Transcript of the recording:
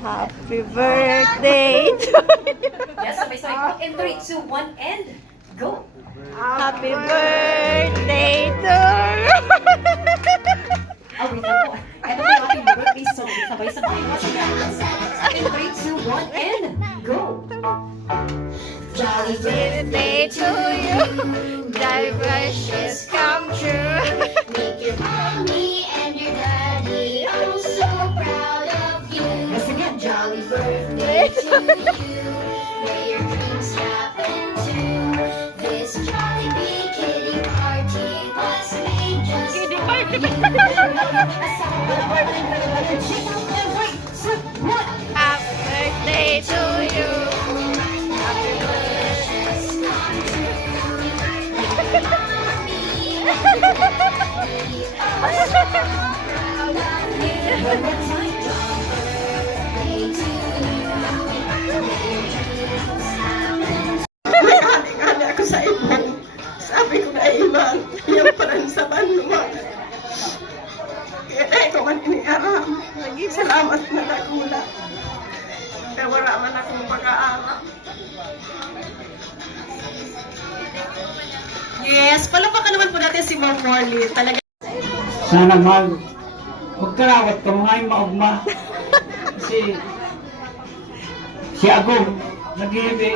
Happy birthday to you. Yes, sabay-sabay po. In 3, 2, 1, and go! Happy birthday to you. Wait lang po. Ito po yung ating birthday song. Sabay-sabay po sa guys. In 3, 2, 1, and go! Jolly birthday to you. Thy wishes come true. Make your mommy and your daddy oh so proud of you. Yes, again. Jolly birthday to you. May your dreams happen too. This jolly big kitty party was made just Kitty for party. you. Happy birthday to you. Happy Nag-ali ako sa ibon. Sabi ko kay Iman, yung parang sa banwa. Kaya ito man iniaram. Salamat na nagula. Kaya wala man akong pag-aaral. Yes, palapakan naman po natin si Ma'am Morley. Talaga. Sana magkarawat ka mga yung maugma. Kasi si Agong nag-iibi.